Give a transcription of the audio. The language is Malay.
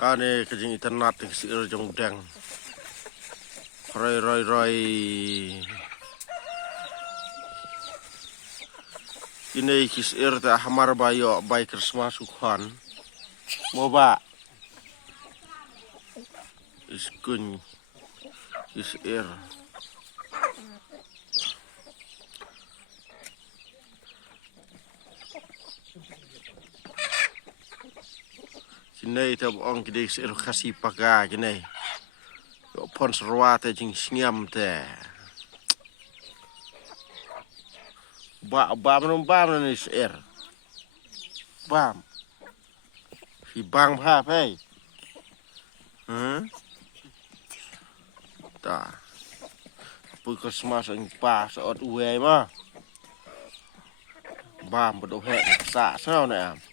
Ane kejing internet syiar jong deng. Roy. Kine syiar ta hamar bayo bay Christmas ukhan. Moba. Iskun syiar. Kine ita bong kide syiar kasih paga kine. Pon serwate jing singam te. Bam ni syiar. Bam. Si bang ha hey. Ta. Pui Christmas ang pa sa ot uwe ma. Bam bedo he sa sao nè.